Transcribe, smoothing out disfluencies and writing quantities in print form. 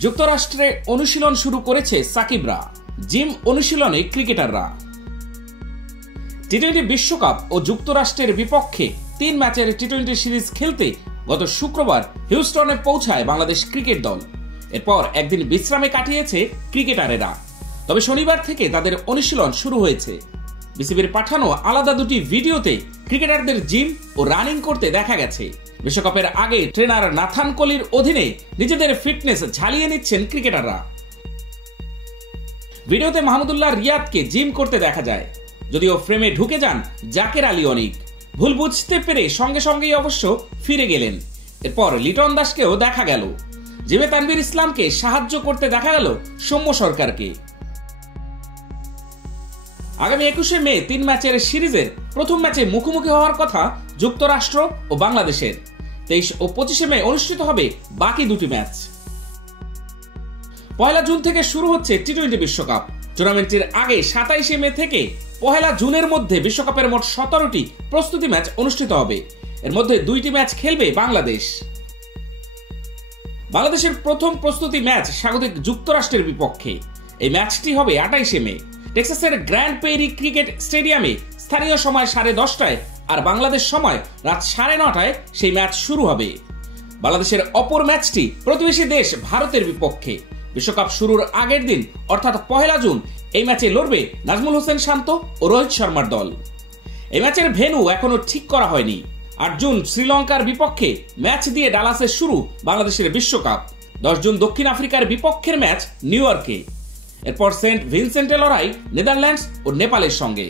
যুক্তরাষ্ট্রে অনুশীলন শুরু করেছে সাকিবরা, জিম অনুশীলনে ক্রিকেটাররা। টি-20 বিশ্বকাপ ও যুক্তরাষ্ট্রের বিপক্ষে 3 ম্যাচের টি-20 সিরিজ খেলতে গত শুক্রবার হিউস্টনে পৌঁছায় বাংলাদেশ ক্রিকেট দল। এরপর একদিন বিশ্রামে কাটিয়েছে ক্রিকেটারেরা। তবে শনিবার থেকে তাদের অনুশীলন শুরু হয়েছে। বিসিবির পাঠানো আলাদা দুটি ভিডিওতে ক্রিকেটারদের জিম ও রানিং করতে দেখা গেছে। বিশ্বকাপের আগে ট্রেনার নাথান কলির অধীনে নিজেদের ফিটনেস ঝালিয়ে নিচ্ছেন ক্রিকেটাররা। ভিডিওতে মাহমুদুল্লাহ রিয়াদকে জিম করতে দেখা যায়, যদিও ফ্রেমে ঢুকে যান জাকের আলী অনিক। ভুল বুঝতে পেরে সঙ্গে সঙ্গেই অবশ্য ফিরে গেলেন। এরপর লিটন দাসকেও দেখা গেল। জিমে তানভীর ইসলামকে সাহায্য করতে দেখা গেল সৌম্য সরকারকে। আগামী 21শে মে 3 ম্যাচের সিরিজের প্রথম ম্যাচে মুখোমুখি হওয়ার কথা যুক্তরাষ্ট্র ও বাংলাদেশের। 23 ও 25শে মে অনুষ্ঠিত হবে বাকি দুটি ম্যাচ। 1 জুন থেকে শুরু হচ্ছে টি-20 বিশ্বকাপ। টুর্নামেন্টের আগে 27শে মে থেকে 1 জুনের মধ্যে বিশ্বকাপের মোট 17টি প্রস্তুতি ম্যাচ অনুষ্ঠিত হবে। এর মধ্যে 2টি ম্যাচ খেলবে বাংলাদেশ। বাংলাদেশের প্রথম প্রস্তুতি ম্যাচ স্বাগতিক যুক্তরাষ্ট্রের বিপক্ষে। এই ম্যাচটি হবে 28শে মে টেক্সাসের গ্র্যান্ড পেরি ক্রিকেট স্টেডিয়ামে স্থানীয় সময় 10:30টায়, আর বাংলাদেশ সময় রাত 9:30টায় সেই ম্যাচ শুরু হবে। বাংলাদেশের অপর ম্যাচটি প্রতিবেশী দেশ ভারতের বিপক্ষে। বিশ্বকাপ শুরুর আগের দিন অর্থাৎ 1 জুন এই ম্যাচে লড়বে নাজমুল হোসেন শান্ত ও রোহিত শর্মার দল। এই ম্যাচের ভেন্যু এখনো ঠিক করা হয়নি। 8 জুন শ্রীলঙ্কার বিপক্ষে ম্যাচ দিয়ে ডালাসে শুরু বাংলাদেশের বিশ্বকাপ। 10 জুন দক্ষিণ আফ্রিকার বিপক্ষের ম্যাচ নিউ ইয়র্কে। এরপর সেন্ট ভিনসেন্টে লড়াই নেদারল্যান্ডস ও নেপালের সঙ্গে।